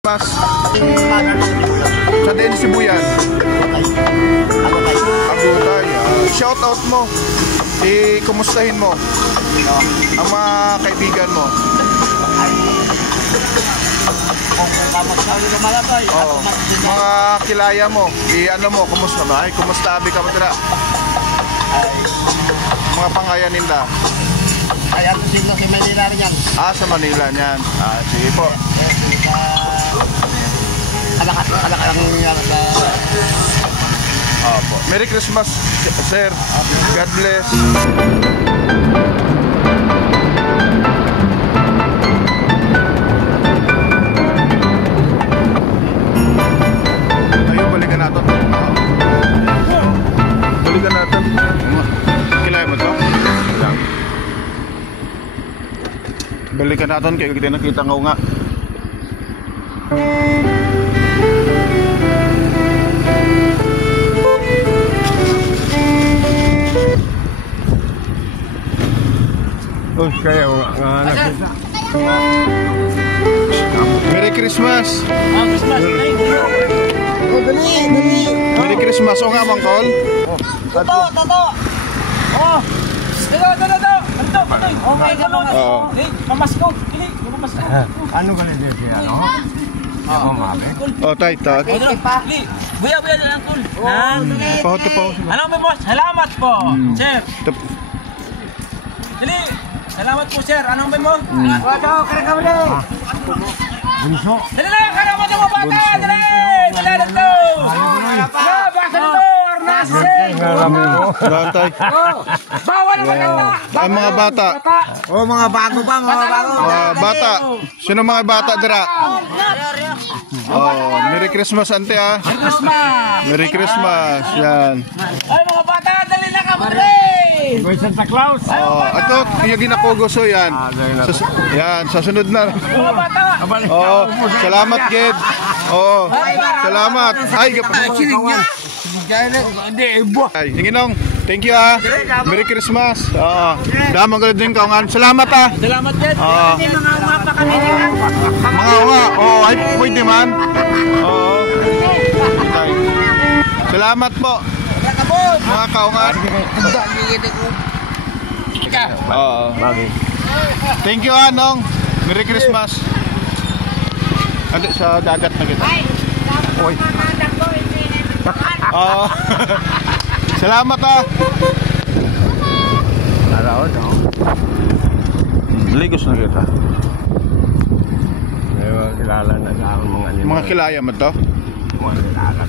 Mas sa din Sibuyan. Agutay. Shout out mo. Kumustahin mo ang mga kaibigan mo. Oh, mga kilaya mo. Ano mo, kumusta ba? Ay, kumusta abi ka mo dira? Mga pangayan nila. Ay, ano sila sa Manila rin yan? Sa Manila niyan. Sige po. Alak lang yan sa... Opo. Merry Christmas, sir. God bless. Ayun, balikan natin. Balikan natin. Kilala mo ito? Balikan natin kaya kita nakita nga. Oh, kaya nga nakita. Merry Christmas. Christmas. Oh, dali. Merry Christmas. O nga, Mangkol. Tato. Oh. Dito. Okay, ganun. Mamasko. Mamasko. Ano ka nito siya, no? Ako mabe. Tay. Buya na lang, tol. Pahot. Ano mo, boss? Salamat po, sir. Dali. Salamat po, sir. Anong ba mo? Wato, karang mo daw. Bunso. Dali lang, karang mo daw, bata. Dali lang to. Basta to, Arnasing. Tay. Bawal naman ito. Ang mga bata. Oh, mga bago pa, mga bago. Bata. Sino mga bata dira? Merry Christmas, ante Merry Christmas. Yan. Ay, mga bata, dali lang ka, Mare. May Santa Claus. Ito, yung ginapugoso yan. Yan, sa sunod na. Mga bata. Salamat, Ged. Salamat. Ay, sige nong. Thank you Merry Christmas. Damang galit din kaungan. Salamat Salamat, Ged. Mga unga pa kami nila. Mga unga. Ay pwede man. Salamat po. Mga kaungan. Thank you Nong. Merry Christmas. Andi sa dagat na kita. Oy. Salamat Araw, no? Ligos na kita. Kilala na sa mga Mga kilaya mo to? Mga kilala.